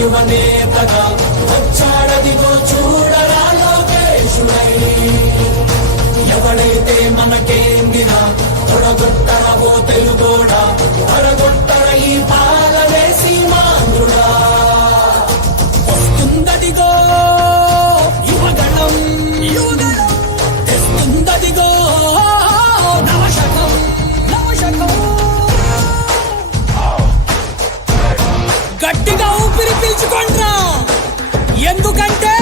యువనేతగా వచ్చాడదిగో చూడరా లోకేశుడై. ఎవడైతే మనకేందినా తొడగొట్టరవో తెలుగోడా, తొడగొట్టర ఈ పాలనే సీమాంధ్రుడా. వస్తుందదిగో యువగణం, తెస్తుందదిగో నవశకం, నవశకం. గట్టిగా ఊపిరి పీల్చుకోండ్రా, ఎందుకంటే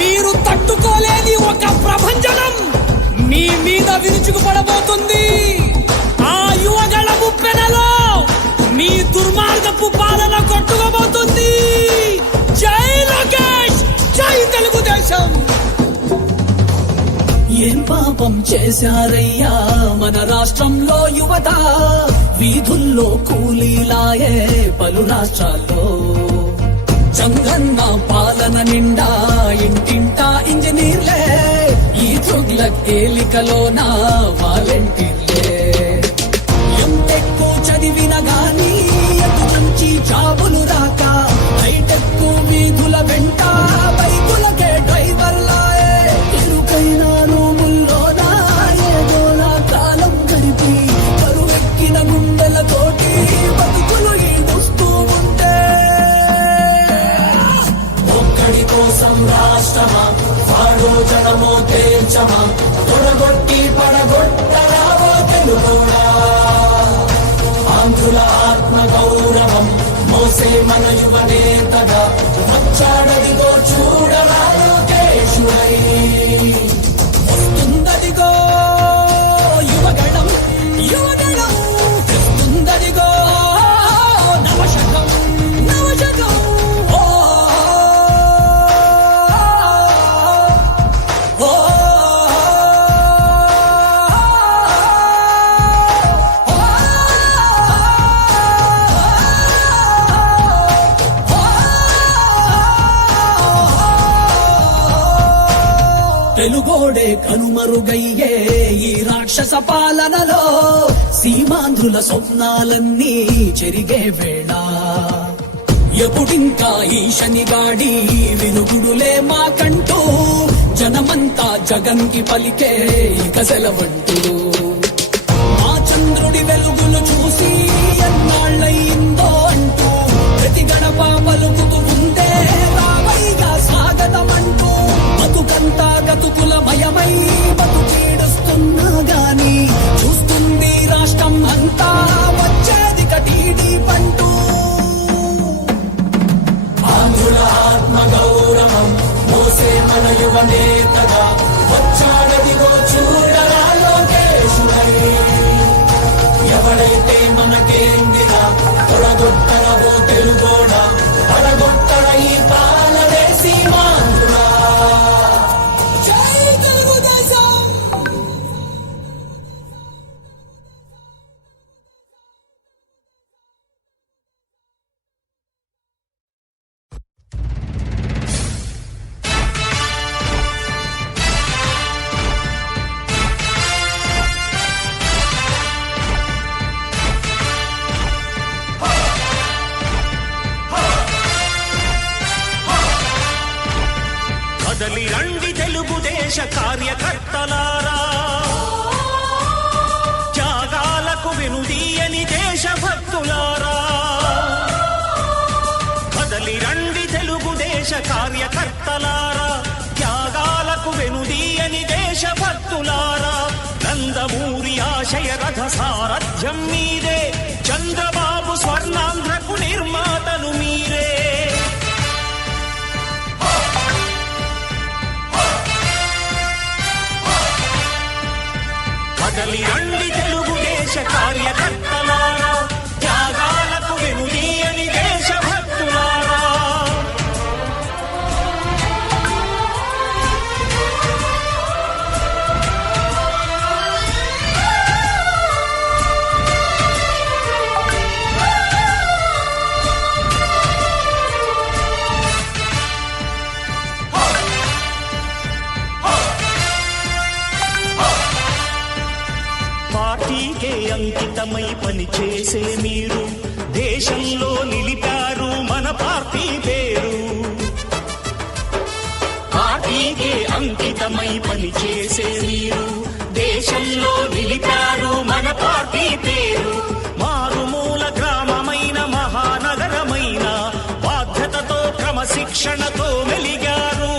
మీరు తట్టుకోలేని ఒక ప్రభంజనం మీ మీద విరుచుకుపడబోతుంది. ఆ యువగళ ముప్పెనలో మీ దుర్మార్గపు పాలన కొట్టుకోబోతుంది. జై లోకేష్, జై తెలుగుదేశం. ఏం పాపం చేశారయ్యా మన రాష్ట్రంలో యువత, వీధుల్లో కూలీలాయే పలు రాష్ట్రాల్లో. చంగన్న పాలన నిండా ఇంటింటా ఇంజనీర్లే, ఈ తుగ్లక్ ఏలికలోన వాలంటీర్లే. ఎంటెక్కు చదివిన గాని ఎటు నుంచి జాబులు రాక, హైటెక్కు వీధుల వెంట బైకులకే డ్రైవర్లాయే. ఇరుకైన రూముల్లోన ఏదోలా కాలం గడిపి కరువెక్కిన గుండెలతోటి బతుకులు ఈడుస్తూ ఉంటే, ఒక్కడి కోసం రాష్ట్రమా వాడో జనమో తేల్చమా, తొడగొట్టి పడగొట్టరావో తెలుగోడా. ఆంధ్రుల ఆత్మ గౌరవం మోసే మన యువనేతగా వచ్చాడదిగో చూడరా లోకేశుడై. వస్తుందదిగో యువగణం, యువగణం, తెస్తుందదిగో నవశకం, నవశకం. తెలుగోడే కనుమరుగయ్యే ఈ రాక్షస పాలనలో, సీమాంధ్రుల స్వప్నాలన్నీ చెరిగే వేళ. ఎప్పుడింకా ఈ శనిగాడి వినుగుడులే మాకంటూ, జనమంతా జగన్కి పలికే ఇక సెలవంటూ. మా చంద్రుడి వెలుగులు చూసి ఎన్నాళ్ళయిందో అంటూ, ప్రతి గడప పలుకుతూ ఉందే రావైగా స్వాగతమంటూ. బతుకంతా గతుకుల మయమై బతుకీడుస్తున్నా గాని, చూస్తుంది రాష్ట్రం అంతా వచ్చేది కటీడీ పంటూ. ఆంధ్రుల ఆత్మ గౌరవం మోసే మన యువనేతగా వచ్చాడదిగో చూడరా లోకేశుడై. ఎవడైతే మనకేందిరా తొడగొట్టరవో తెలుగోడా, పడగొట్టర ఈ పాలనే సీమాంధ్రుడా. జై తెలుగుదేశం. కదలి రండి తెలుగుదేశ కార్యకర్తలారా, త్యాగాలకు వెనుదీయని దేశభక్తులారా. కదలి రండి తెలుగుదేశ కార్యకర్తలారా, త్యాగాలకు వెనుదీయని దేశభక్తులారా. నందమూరి ఆశయ రథ సారథ్యం మీదే, చంద్రబాబు స్వర్ణాంధ్రకు నిర్మాతలు మీరే. కదలి రండి తెలుగుదేశ కార్యకర్తలారా, త్యాగాలకు వెనుదీయని దేశభక్తులారా. అంకితమై పనిచేసే మీరు దేశంలో నిలిపారు మన పార్టీ పేరు. పార్టీకే అంకితమై పనిచేసే మీరు దేశంలో నిలిపారు మన పార్టీ పేరు. మారుమూల గ్రామమైన మహానగరమైన బాధ్యతతో క్రమశిక్షణతో మెలిగారు.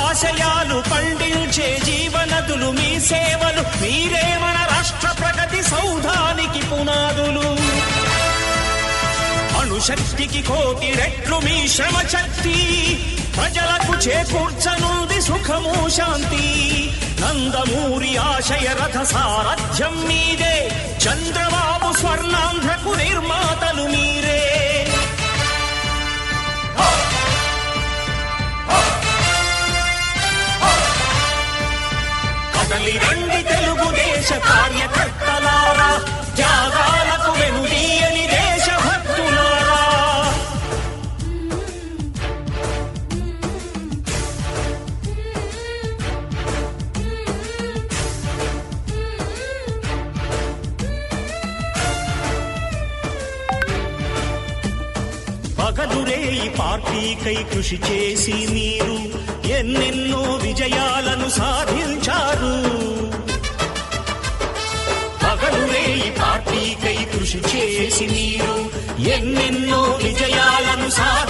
ఆశయాలు పండించే జీవనదులు మీ సేవలు, మీరే మన రాష్ట్ర ప్రగతి సౌధానికి పునాదులు. అణుశక్తికి కోటి రెట్లు మీ శ్రమ శక్తి, ప్రజలకు చేకూర్చనుంది సుఖము శాంతి. నందమూరి ఆశయ రథ సారథ్యం మీదే, చంద్రబాబు స్వర్ణాంధ్రకు నిర్మాతలు మీరే. కదలి రండి తెలుగుదేశ కార్యకర్తలారా, త్యాగాలకు వెనుదీయని దేశభక్తులారా. పగలురే ఈ పార్టీకై కృషి చేసి మీరు ఎన్నెన్నో విజయాలను సాధించారు. పగలురే ఈ పార్టీకై కృషి చేసి మీరు ఎన్నెన్నో విజయాలను సాధించారు.